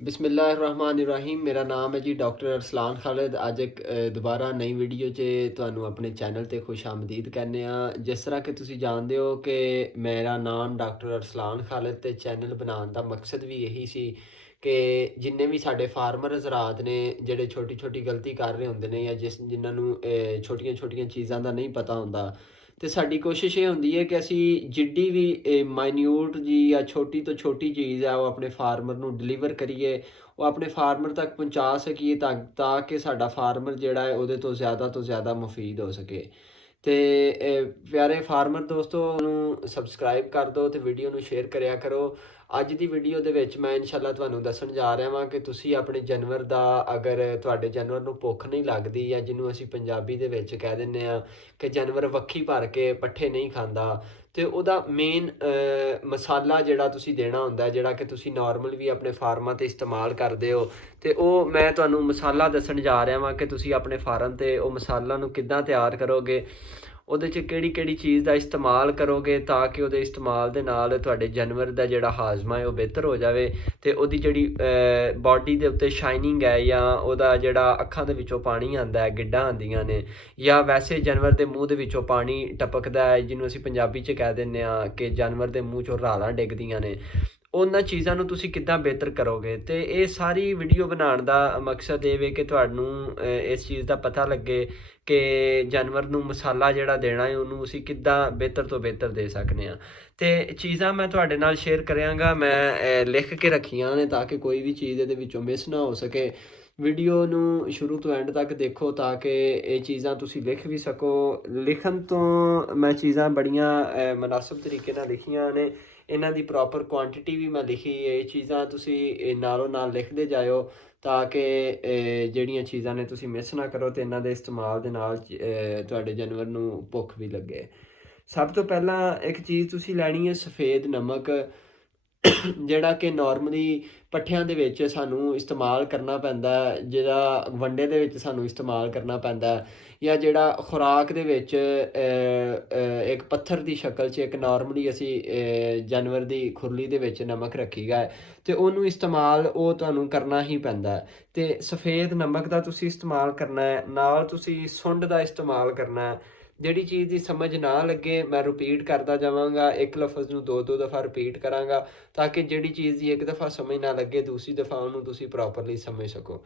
ਬਿਸਮਿਲ੍ਲਾਹਿਰਰਹਿਮਾਨਿਰਰਹੀਮ। ਮੇਰਾ ਨਾਮ ਹੈ ਜੀ ਡਾਕਟਰ ਅਰਸਲਾਨ ਖਾਲਿਦ। ਅੱਜ ਇੱਕ ਦੁਬਾਰਾ ਨਈ ਵੀਡੀਓ 'ਚ ਤੁਹਾਨੂੰ ਆਪਣੇ ਚੈਨਲ ਤੇ ਖੁਸ਼ ਆਮਦੀਦ ਕਹਿੰਦੇ ਆ। ਜਿਸ ਤਰ੍ਹਾਂ ਕਿ ਤੁਸੀਂ ਜਾਣਦੇ ਹੋ ਕਿ ਮੇਰਾ ਨਾਮ ਡਾਕਟਰ ਅਰਸਲਾਨ ਖਾਲਿਦ ਤੇ ਚੈਨਲ ਬਣਾਉਣ ਦਾ ਮਕਸਦ ਵੀ ਇਹੀ ਸੀ ਕਿ ਜਿੰਨੇ ਵੀ ਸਾਡੇ ਫਾਰਮਰ ਹਜ਼ਰਾਤ ਨੇ ਜਿਹੜੇ ਛੋਟੀ ਛੋਟੀ ਗਲਤੀ ਕਰ ਰਹੇ ਹੁੰਦੇ ਨੇ ਜਾਂ ਜਿਨ੍ਹਾਂ ਨੂੰ ਛੋਟੀਆਂ ਛੋਟੀਆਂ ਚੀਜ਼ਾਂ ਦਾ ਨਹੀਂ ਪਤਾ ਹੁੰਦਾ, ਤੇ ਸਾਡੀ ਕੋਸ਼ਿਸ਼ ਇਹ ਹੁੰਦੀ ਹੈ ਕਿ ਅਸੀਂ ਜਿੱਡੀ ਵੀ ਮਾਈਨਿਊਟ ਜੀ ਜਾਂ ਛੋਟੀ ਤੋਂ ਛੋਟੀ ਚੀਜ਼ ਹੈ ਉਹ ਆਪਣੇ ਫਾਰਮਰ ਨੂੰ ਡਿਲੀਵਰ ਕਰੀਏ, ਉਹ ਆਪਣੇ ਫਾਰਮਰ ਤੱਕ ਪਹੁੰਚਾ ਸਕੀਏ ਤਾਂ ਕਿ ਸਾਡਾ ਫਾਰਮਰ ਜਿਹੜਾ ਹੈ ਉਹਦੇ ਤੋਂ ਜ਼ਿਆਦਾ ਮੁਫੀਦ ਹੋ ਸਕੇ। ਤੇ ਪਿਆਰੇ ਫਾਰਮਰ ਦੋਸਤੋ ਨੂੰ ਸਬਸਕ੍ਰਾਈਬ ਕਰ ਦਿਓ ਤੇ ਵੀਡੀਓ ਨੂੰ ਸ਼ੇਅਰ ਕਰਿਆ ਕਰੋ। ਅੱਜ ਦੀ ਵੀਡੀਓ ਦੇ ਵਿੱਚ ਮੈਂ ਇਨਸ਼ਾਅੱਲਾ ਤੁਹਾਨੂੰ ਦੱਸਣ ਜਾ ਰਿਹਾ ਹਾਂ ਕਿ ਤੁਸੀਂ ਆਪਣੇ ਜਾਨਵਰ ਦਾ, ਅਗਰ ਤੁਹਾਡੇ ਜਾਨਵਰ ਨੂੰ ਭੁੱਖ ਨਹੀਂ ਲੱਗਦੀ ਜਾਂ ਜਿਹਨੂੰ ਅਸੀਂ ਪੰਜਾਬੀ ਦੇ ਵਿੱਚ ਕਹਿ ਦਿੰਦੇ ਹਾਂ ਕਿ ਜਾਨਵਰ ਵੱਖੀ ਭਰ ਕੇ ਪੱਠੇ ਨਹੀਂ ਖਾਂਦਾ, ਤੇ ਉਹਦਾ ਮੇਨ ਮਸਾਲਾ ਜਿਹੜਾ ਤੁਸੀਂ ਦੇਣਾ ਹੁੰਦਾ, ਜਿਹੜਾ ਕਿ ਤੁਸੀਂ ਨਾਰਮਲ ਵੀ ਆਪਣੇ ਫਾਰਮਾਂ 'ਤੇ ਇਸਤੇਮਾਲ ਕਰਦੇ ਹੋ, ਤੇ ਉਹ ਮੈਂ ਤੁਹਾਨੂੰ ਮਸਾਲਾ ਦੱਸਣ ਜਾ ਰਿਹਾ ਹਾਂ ਕਿ ਤੁਸੀਂ ਆਪਣੇ ਫਾਰਮ 'ਤੇ ਉਹ ਮਸਾਲਾ ਨੂੰ ਕਿੱਦਾਂ ਤਿਆਰ ਕਰੋਗੇ, ਉਹਦੇ 'ਚ ਕਿਹੜੀ ਕਿਹੜੀ ਚੀਜ਼ ਦਾ ਇਸਤੇਮਾਲ ਕਰੋਗੇ ਤਾਂ ਕਿ ਉਹਦੇ ਇਸਤੇਮਾਲ ਦੇ ਨਾਲ ਤੁਹਾਡੇ ਜਾਨਵਰ ਦਾ ਜਿਹੜਾ ਹਾਜ਼ਮਾ ਹੈ ਉਹ ਬਿਹਤਰ ਹੋ ਜਾਵੇ, ਤੇ ਉਹਦੀ ਜਿਹੜੀ ਬਾਡੀ ਦੇ ਉੱਤੇ ਸ਼ਾਈਨਿੰਗ ਹੈ ਜਾਂ ਉਹਦਾ ਜਿਹੜਾ ਅੱਖਾਂ ਦੇ ਵਿੱਚੋਂ ਪਾਣੀ ਆਉਂਦਾ ਹੈ, ਗਿੱਡਾਂ ਆਉਂਦੀਆਂ ਨੇ, ਜਾਂ ਵੈਸੇ ਜਾਨਵਰ ਦੇ ਮੂੰਹ ਦੇ ਵਿੱਚੋਂ ਪਾਣੀ ਟਪਕਦਾ ਹੈ ਜਿਹਨੂੰ ਅਸੀਂ ਪੰਜਾਬੀ 'ਚ ਕਹਿ ਦਿੰਦੇ ਹਾਂ ਕਿ ਜਾਨਵਰ ਦੇ ਮੂੰਹ 'ਚੋਂ ਰਾਲਾਂ ਡਿੱਗਦੀਆਂ ਨੇ, ਉਹਨਾਂ ਚੀਜ਼ਾਂ ਨੂੰ ਤੁਸੀਂ ਕਿੱਦਾਂ ਬਿਹਤਰ ਕਰੋਗੇ। ਤੇ ਇਹ ਸਾਰੀ ਵੀਡੀਓ ਬਣਾਉਣ ਦਾ ਮਕਸਦ ਇਹ ਵੇ ਕਿ ਤੁਹਾਨੂੰ ਇਸ ਚੀਜ਼ ਦਾ ਪਤਾ ਲੱਗੇ ਕਿ ਜਾਨਵਰ ਨੂੰ ਮਸਾਲਾ ਜਿਹੜਾ ਦੇਣਾ ਹੈ ਉਹਨੂੰ ਅਸੀਂ ਕਿੱਦਾਂ ਬਿਹਤਰ ਤੋਂ ਬਿਹਤਰ ਦੇ ਸਕਦੇ ਹਾਂ। ਤੇ ਚੀਜ਼ਾਂ ਮੈਂ ਤੁਹਾਡੇ ਨਾਲ ਸ਼ੇਅਰ ਕਰਾਂਗਾ, ਮੈਂ ਲਿਖ ਕੇ ਰੱਖੀਆਂ ਨੇ ਤਾਂ ਕਿ ਕੋਈ ਵੀ ਚੀਜ਼ ਇਹਦੇ ਵਿੱਚੋਂ ਮਿਸ ਨਾ ਹੋ ਸਕੇ। ਵੀਡੀਓ ਨੂੰ ਸ਼ੁਰੂ ਤੋਂ ਐਂਡ ਤੱਕ ਦੇਖੋ ਤਾਂ ਕਿ ਇਹ ਚੀਜ਼ਾਂ ਤੁਸੀਂ ਲਿਖ ਵੀ ਸਕੋ। ਲਿਖਣ ਤੋਂ ਮੈਂ ਚੀਜ਼ਾਂ ਬੜੀਆਂ ਮੁਨਾਸਬ ਤਰੀਕੇ ਨਾਲ ਲਿਖੀਆਂ ਨੇ, ਇਹਨਾਂ ਦੀ ਪ੍ਰੋਪਰ ਕੁਆਂਟੀਟੀ ਵੀ ਮੈਂ ਲਿਖੀ। ਇਹ ਚੀਜ਼ਾਂ ਤੁਸੀਂ ਨਾਲੋਂ ਨਾਲ ਲਿਖਦੇ ਜਾਇਓ ਤਾਂ ਕਿ ਜਿਹੜੀਆਂ ਚੀਜ਼ਾਂ ਨੇ ਤੁਸੀਂ ਮਿਸ ਨਾ ਕਰੋ ਤੇ ਇਹਨਾਂ ਦੇ ਇਸਤੇਮਾਲ ਦੇ ਨਾਲ ਤੁਹਾਡੇ ਜਾਨਵਰ ਨੂੰ ਭੁੱਖ ਵੀ ਲੱਗੇ। ਸਭ ਤੋਂ ਪਹਿਲਾਂ ਇੱਕ ਚੀਜ਼ ਤੁਸੀਂ ਲੈਣੀ ਹੈ ਸਫੇਦ ਨਮਕ, ਜਿਹੜਾ ਕਿ ਨਾਰਮਲੀ ਪੱਠਿਆਂ ਦੇ ਵਿੱਚ ਸਾਨੂੰ ਇਸਤੇਮਾਲ ਕਰਨਾ ਪੈਂਦਾ, ਜਿਹੜਾ ਵੰਡੇ ਦੇ ਵਿੱਚ ਸਾਨੂੰ ਇਸਤੇਮਾਲ ਕਰਨਾ ਪੈਂਦਾ, ਜਾਂ ਜਿਹੜਾ ਖੁਰਾਕ ਦੇ ਵਿੱਚ ਇੱਕ ਪੱਥਰ ਦੀ ਸ਼ਕਲ 'ਚ ਇੱਕ ਨਾਰਮਲੀ ਅਸੀਂ ਜਾਨਵਰ ਦੀ ਖੁਰਲੀ ਦੇ ਵਿੱਚ ਨਮਕ ਰੱਖੀ ਗਾ ਅਤੇ ਉਹਨੂੰ ਇਸਤੇਮਾਲ ਉਹ ਤੁਹਾਨੂੰ ਕਰਨਾ ਹੀ ਪੈਂਦਾ। ਅਤੇ ਸਫੇਦ ਨਮਕ ਦਾ ਤੁਸੀਂ ਇਸਤੇਮਾਲ ਕਰਨਾ ਹੈ, ਨਾਲ ਤੁਸੀਂ ਸੁੰਡ ਦਾ ਇਸਤੇਮਾਲ ਕਰਨਾ ਹੈ। ਜਿਹੜੀ ਚੀਜ਼ ਦੀ ਸਮਝ ਨਾ ਲੱਗੇ ਮੈਂ ਰਿਪੀਟ ਕਰਦਾ ਜਾਵਾਂਗਾ, ਇੱਕ ਲਫ਼ਜ਼ ਨੂੰ ਦੋ ਦੋ ਦਫਾ ਰਿਪੀਟ ਕਰਾਂਗਾ ਤਾਂ ਕਿ ਜਿਹੜੀ ਚੀਜ਼ ਦੀ ਇੱਕ ਦਫਾ ਸਮਝ ਨਾ ਲੱਗੇ ਦੂਸਰੀ ਦਫਾ ਉਹਨੂੰ ਤੁਸੀਂ ਪ੍ਰੋਪਰਲੀ ਸਮਝ ਸਕੋ।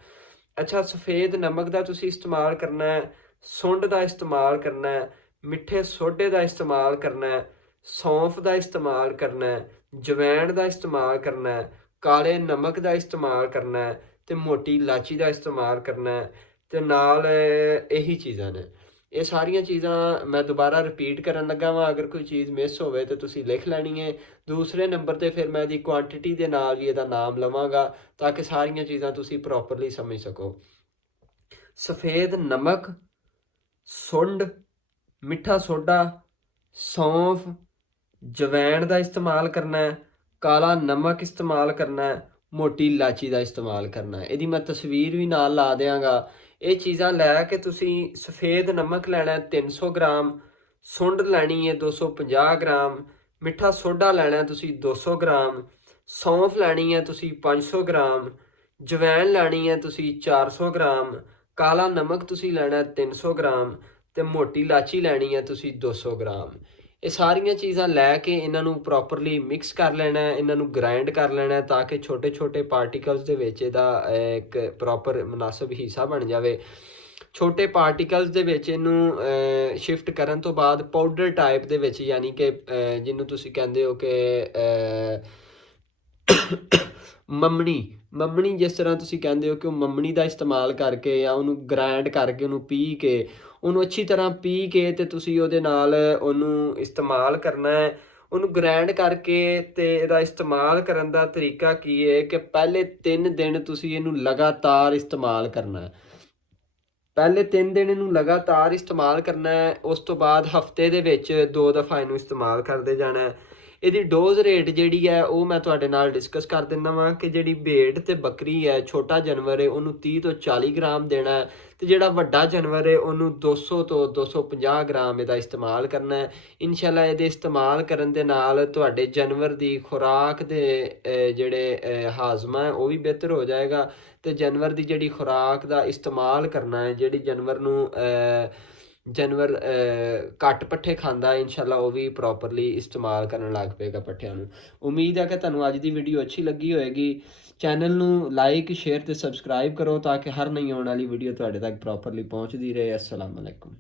ਅੱਛਾ, ਸਫੇਦ ਨਮਕ ਦਾ ਤੁਸੀਂ ਇਸਤੇਮਾਲ ਕਰਨਾ ਹੈ, ਸੁੰਡ ਦਾ ਇਸਤੇਮਾਲ ਕਰਨਾ ਹੈ, ਮਿੱਠੇ ਸੋਡੇ ਦਾ ਇਸਤੇਮਾਲ ਕਰਨਾ ਹੈ, ਸੌਂਫ ਦਾ ਇਸਤੇਮਾਲ ਕਰਨਾ ਹੈ, ਜਵੈਣ ਦਾ ਇਸਤੇਮਾਲ ਕਰਨਾ ਹੈ, ਕਾਲੇ ਨਮਕ ਦਾ ਇਸਤੇਮਾਲ ਕਰਨਾ ਹੈ, ਅਤੇ ਮੋਟੀ ਇਲਾਚੀ ਦਾ ਇਸਤੇਮਾਲ ਕਰਨਾ ਹੈ, ਅਤੇ ਨਾਲ ਇਹੀ ਚੀਜ਼ਾਂ ਨੇ। ਇਹ ਸਾਰੀਆਂ ਚੀਜ਼ਾਂ ਮੈਂ ਦੁਬਾਰਾ ਰਿਪੀਟ ਕਰਨ ਲੱਗਾ ਵਾਂ, ਅਗਰ ਕੋਈ ਚੀਜ਼ ਮਿਸ ਹੋਵੇ ਤਾਂ ਤੁਸੀਂ ਲਿਖ ਲੈਣੀ ਹੈ। ਦੂਸਰੇ ਨੰਬਰ 'ਤੇ ਫਿਰ ਮੈਂ ਇਹਦੀ ਕੁਆਂਟਿਟੀ ਦੇ ਨਾਲ ਵੀ ਇਹਦਾ ਨਾਮ ਲਵਾਂਗਾ ਤਾਂ ਕਿ ਸਾਰੀਆਂ ਚੀਜ਼ਾਂ ਤੁਸੀਂ ਪ੍ਰੋਪਰਲੀ ਸਮਝ ਸਕੋ। ਸਫੇਦ ਨਮਕ, ਸੁੰਡ, ਮਿੱਠਾ ਸੋਡਾ, ਸੌਂਫ, ਜਵੈਣ ਦਾ ਇਸਤੇਮਾਲ ਕਰਨਾ ਹੈ, ਕਾਲਾ ਨਮਕ ਇਸਤੇਮਾਲ ਕਰਨਾ ਹੈ, ਮੋਟੀ ਇਲਾਚੀ ਦਾ ਇਸਤੇਮਾਲ ਕਰਨਾ ਹੈ। ਇਹਦੀ ਮੈਂ ਤਸਵੀਰ ਵੀ ਨਾਲ ਲਾ ਦਿਆਂਗਾ। ਇਹ ਚੀਜ਼ਾਂ ਲੈ ਕੇ ਤੁਸੀਂ ਸਫੇਦ ਨਮਕ ਲੈਣਾ 300 ਗ੍ਰਾਮ, ਸੁੰਡ ਲੈਣੀ ਹੈ 250 ਗ੍ਰਾਮ, ਮਿੱਠਾ ਸੋਡਾ ਲੈਣਾ ਤੁਸੀਂ 200 ਗ੍ਰਾਮ, ਸੌਂਫ ਲੈਣੀ ਹੈ ਤੁਸੀਂ 500 ਗ੍ਰਾਮ, ਜਵੈਣ ਲੈਣੀ ਹੈ ਤੁਸੀਂ 400 ਗ੍ਰਾਮ, ਕਾਲਾ ਨਮਕ ਤੁਸੀਂ ਲੈਣਾ 300 ਗ੍ਰਾਮ, ਅਤੇ ਮੋਟੀ ਇਲਾਚੀ ਲੈਣੀ ਹੈ ਤੁਸੀਂ 200 ਗ੍ਰਾਮ। ਇਹ ਸਾਰੀਆਂ ਚੀਜ਼ਾਂ ਲੈ ਕੇ ਇਹਨਾਂ ਨੂੰ ਪ੍ਰੋਪਰਲੀ ਮਿਕਸ ਕਰ ਲੈਣਾ, ਇਹਨਾਂ ਨੂੰ ਗ੍ਰਾਇੰਡ ਕਰ ਲੈਣਾ ਤਾਂ ਕਿ ਛੋਟੇ ਛੋਟੇ ਪਾਰਟੀਕਲਸ ਦੇ ਵਿੱਚ ਇਹਦਾ ਇੱਕ ਪ੍ਰੋਪਰ ਮੁਨਾਸਬ ਹਿੱਸਾ ਬਣ ਜਾਵੇ। ਛੋਟੇ ਪਾਰਟੀਕਲਸ ਦੇ ਵਿੱਚ ਇਹਨੂੰ ਸ਼ਿਫਟ ਕਰਨ ਤੋਂ ਬਾਅਦ ਪਾਊਡਰ ਟਾਈਪ ਦੇ ਵਿੱਚ, ਯਾਨੀ ਕਿ ਜਿਹਨੂੰ ਤੁਸੀਂ ਕਹਿੰਦੇ ਹੋ ਕਿ ਮੰਮਣੀ ਜਿਸ ਤਰ੍ਹਾਂ ਤੁਸੀਂ ਕਹਿੰਦੇ ਹੋ ਕਿ ਉਹ ਮੰਮਣੀ ਦਾ ਇਸਤੇਮਾਲ ਕਰਕੇ ਜਾਂ ਉਹਨੂੰ ਗ੍ਰਾਇੰਡ ਕਰਕੇ ਉਹਨੂੰ ਪੀ ਕੇ ਉਹਨੂੰ ਅੱਛੀ ਤਰ੍ਹਾਂ ਪੀ ਕੇ ਅਤੇ ਤੁਸੀਂ ਉਹਦੇ ਨਾਲ ਉਹਨੂੰ ਇਸਤੇਮਾਲ ਕਰਨਾ ਹੈ। ਉਹਨੂੰ ਗ੍ਰਾਇੰਡ ਕਰਕੇ ਅਤੇ ਇਹਦਾ ਇਸਤੇਮਾਲ ਕਰਨ ਦਾ ਤਰੀਕਾ ਕੀ ਹੈ ਕਿ ਪਹਿਲੇ 3 ਦਿਨ ਤੁਸੀਂ ਇਹਨੂੰ ਲਗਾਤਾਰ ਇਸਤੇਮਾਲ ਕਰਨਾ ਹੈ। ਪਹਿਲੇ 3 ਦਿਨ ਇਹਨੂੰ ਲਗਾਤਾਰ ਇਸਤੇਮਾਲ ਕਰਨਾ ਹੈ। ਉਸ ਤੋਂ ਬਾਅਦ ਹਫਤੇ ਦੇ ਵਿੱਚ 2 ਦਫਾ ਇਹਨੂੰ ਇਸਤੇਮਾਲ ਕਰਦੇ ਜਾਣਾ ਹੈ। ਇਹਦੀ ਡੋਜ਼ ਰੇਟ ਜਿਹੜੀ ਹੈ ਉਹ ਮੈਂ ਤੁਹਾਡੇ ਨਾਲ ਡਿਸਕਸ ਕਰ ਦਿੰਦਾ ਵਾਂ ਕਿ ਜਿਹੜੀ ਭੇਡ ਤੇ ਬੱਕਰੀ ਹੈ, ਛੋਟਾ ਜਾਨਵਰ ਹੈ, ਉਹਨੂੰ 30 ਤੋਂ 40 ਗ੍ਰਾਮ ਦੇਣਾ ਹੈ, ਤੇ ਜਿਹੜਾ ਵੱਡਾ ਜਾਨਵਰ ਹੈ ਉਹਨੂੰ 200 ਤੋਂ 250 ਗ੍ਰਾਮ ਇਹਦਾ ਇਸਤੇਮਾਲ ਕਰਨਾ ਹੈ। ਇਨਸ਼ਾਅੱਲਾ ਇਹਦੇ ਇਸਤੇਮਾਲ ਕਰਨ ਦੇ ਨਾਲ ਤੁਹਾਡੇ ਜਾਨਵਰ ਦੀ ਖੁਰਾਕ ਦੇ ਜਿਹੜੇ ਹਾਜ਼ਮਾ ਹੈ ਉਹ ਵੀ ਬਿਹਤਰ ਹੋ ਜਾਏਗਾ, ਤੇ ਜਾਨਵਰ ਦੀ ਜਿਹੜੀ ਖੁਰਾਕ ਦਾ ਇਸਤੇਮਾਲ ਕਰਨਾ ਹੈ, ਜਿਹੜੀ ਜਾਨਵਰ ਘੱਟ ਪੱਠੇ ਖਾਂਦਾ ਇਨਸ਼ਾਅੱਲਾ ਉਹ ਵੀ ਪ੍ਰੋਪਰਲੀ ਇਸਤੇਮਾਲ ਕਰਨ ਲੱਗ ਪਏਗਾ ਪੱਠਿਆਂ ਨੂੰ। ਉਮੀਦ ਹੈ ਕਿ ਤੁਹਾਨੂੰ ਅੱਜ ਦੀ ਵੀਡੀਓ ਅੱਛੀ ਲੱਗੀ ਹੋਏਗੀ। ਚੈਨਲ ਨੂੰ ਲਾਈਕ, ਸ਼ੇਅਰ ਤੇ ਸਬਸਕ੍ਰਾਈਬ ਕਰੋ ਤਾਂ ਕਿ ਹਰ ਨਈ ਆਉਣ ਵਾਲੀ ਵੀਡੀਓ ਤੁਹਾਡੇ ਤੱਕ ਪ੍ਰੋਪਰਲੀ ਪਹੁੰਚਦੀ ਰਹੇ। ਅਸਲਾਮ ਅਲੈਕੁਮ।